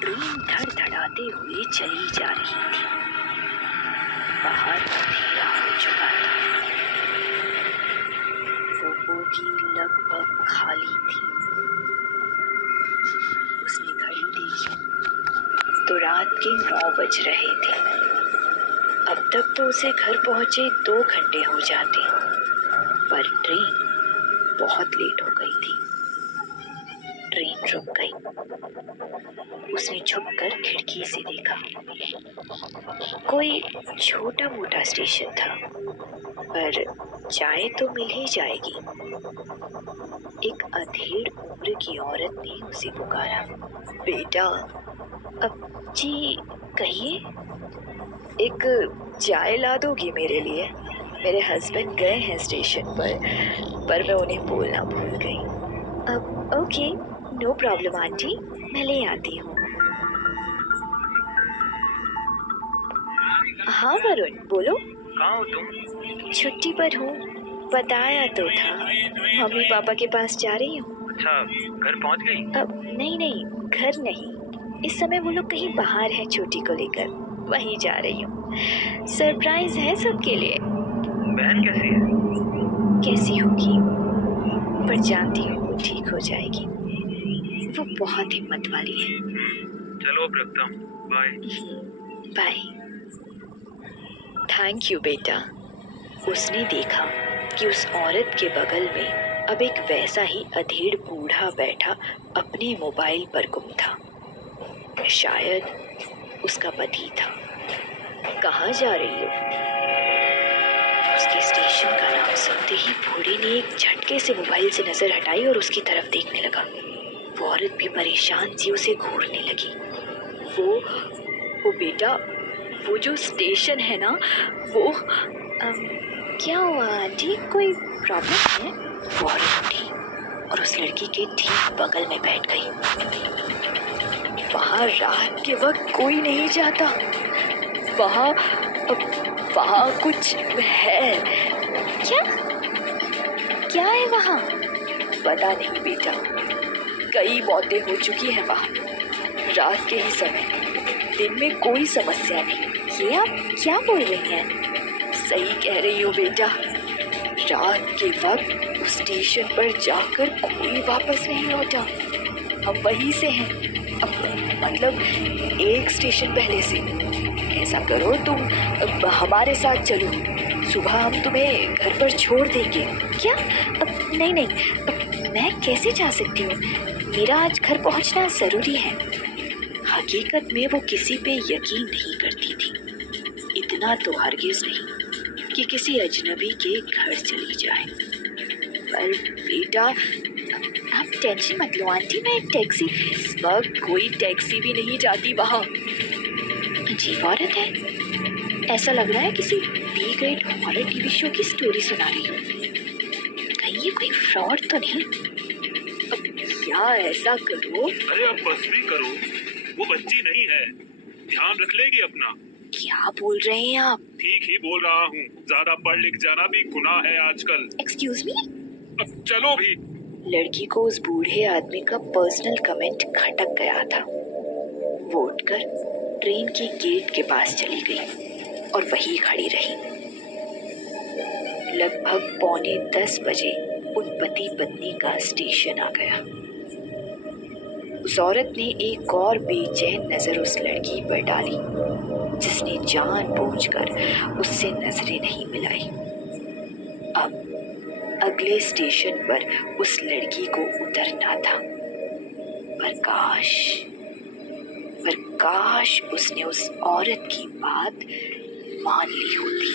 Train धड़धड़ाते हुए चली जा रही थी। बाहर अंधेरा हो चुका था। वो बोगी लगभग खाली थी। उसने घड़ी देखी तो रात के 9 बज रहे थे। अब तक तो उसे घर पहुंचे 2 घंटे हो जाते, पर ट्रेन बहुत लेट हो गई थी। ट्रेन रुक गई। उसने झुककर खिड़की से देखा। कोई छोटा मोटा स्टेशन था, पर चाय तो मिल ही जाएगी। एक अधेड़ उम्र की औरत ने उसे पुकारा, बेटा। अब जी कहिए। एक चाय ला दोगी मेरे लिए? मेरे हस्बैंड गए हैं स्टेशन पर मैं उन्हें बोलना भूल गई। अब ओके, नो प्रॉब्लम आंटी, मैं ले आती हूँ। हाँ वरुण, बोलो। कहाँ हो तुम? छुट्टी पर हूँ, बताया तो था। मम्मी पापा के पास जा रही हूँ। अच्छा, घर पहुँच गई? अब नहीं, घर नहीं। इस समय वो लोग कहीं बाहर हैं छोटी को लेकर, वहीं जा रही हूँ। सरप्राइज है सबके लिए। बहन कैसी है? कैसी होगी, पर जानती हूँ वो ठीक हो जाएगी। वो बहुत हिम्मत वाली है। चलो अब रखता हूँ, बाय। बाय। थैंक यू बेटा। उसने देखा कि उस औरत के बगल में अब एक वैसा ही अधेड़ बूढ़ा बैठा अपने मोबाइल पर गुम था। शायद उसका पति था। कहाँ जा रही हो? उसके स्टेशन का नाम सुनते ही बूढ़े ने एक झटके से मोबाइल से नजर हटाई और उसकी तरफ देखने लगा। वो औरत भी परेशान सी उसे घूरने लगी। वो बेटा, वो जो स्टेशन है ना, वो क्या हुआ आंटी, कोई प्रॉब्लम है? वो औरत उठी और उस लड़की के ठीक बगल में बैठ गई। वहाँ रात के वक्त कोई नहीं जाता। वहाँ कुछ है। क्या है वहाँ? पता नहीं बेटा, कई मौतें हो चुकी हैं वहाँ, रात के ही समय। दिन में कोई समस्या नहीं। ये आप क्या बोल रही हैं? सही कह रही हो बेटा, रात के वक्त उस स्टेशन पर जाकर कोई वापस नहीं लौटा। हम वहीं से हैं, मतलब एक स्टेशन पहले से। ऐसा करो, तुम हमारे साथ चलो, सुबह हम तुम्हें घर पर छोड़ देंगे। क्या? नहीं, मैं कैसे जा सकती हूँ? मेरा आज घर पहुँचना जरूरी है। हकीकत में वो किसी पे यकीन नहीं करती थी, इतना तो हरगिज नहीं कि किसी अजनबी के घर चली जाए। पर बेटा, आप टेंशन मत लो आंटी, मैं टैक्सी। इस वक्त कोई टैक्सी भी नहीं जाती वहाँ। अजीब औरत है, ऐसा लग रहा है किसी B grade horror TV show की स्टोरी सुना रही हो। कहीं ये कोई फ्रॉड तो नहीं? अब क्या ऐसा करो। अरे अब बस भी करो, वो बच्ची नहीं है, ध्यान रख लेगी अपना। क्या बोल रहे हैं आप? ठीक ही बोल रहा हूँ, ज्यादा पढ़ लिख जाना भी गुनाह है आजकल। Excuse me. अब चलो भी। लड़की को उस बूढ़े आदमी का पर्सनल कमेंट खटक गया था। वो उठकर ट्रेन की गेट के पास चली गई और वहीं खड़ी रही। लगभग 9:45 बजे उन पति पत्नी का स्टेशन आ गया। उस औरत ने एक और बेचैन नजर उस लड़की पर डाली, जिसने जानबूझकर उससे नजरें नहीं मिलाई। अब अगले स्टेशन पर उस लड़की को उतरना था, पर काश उसने उस औरत की बात मान ली होती।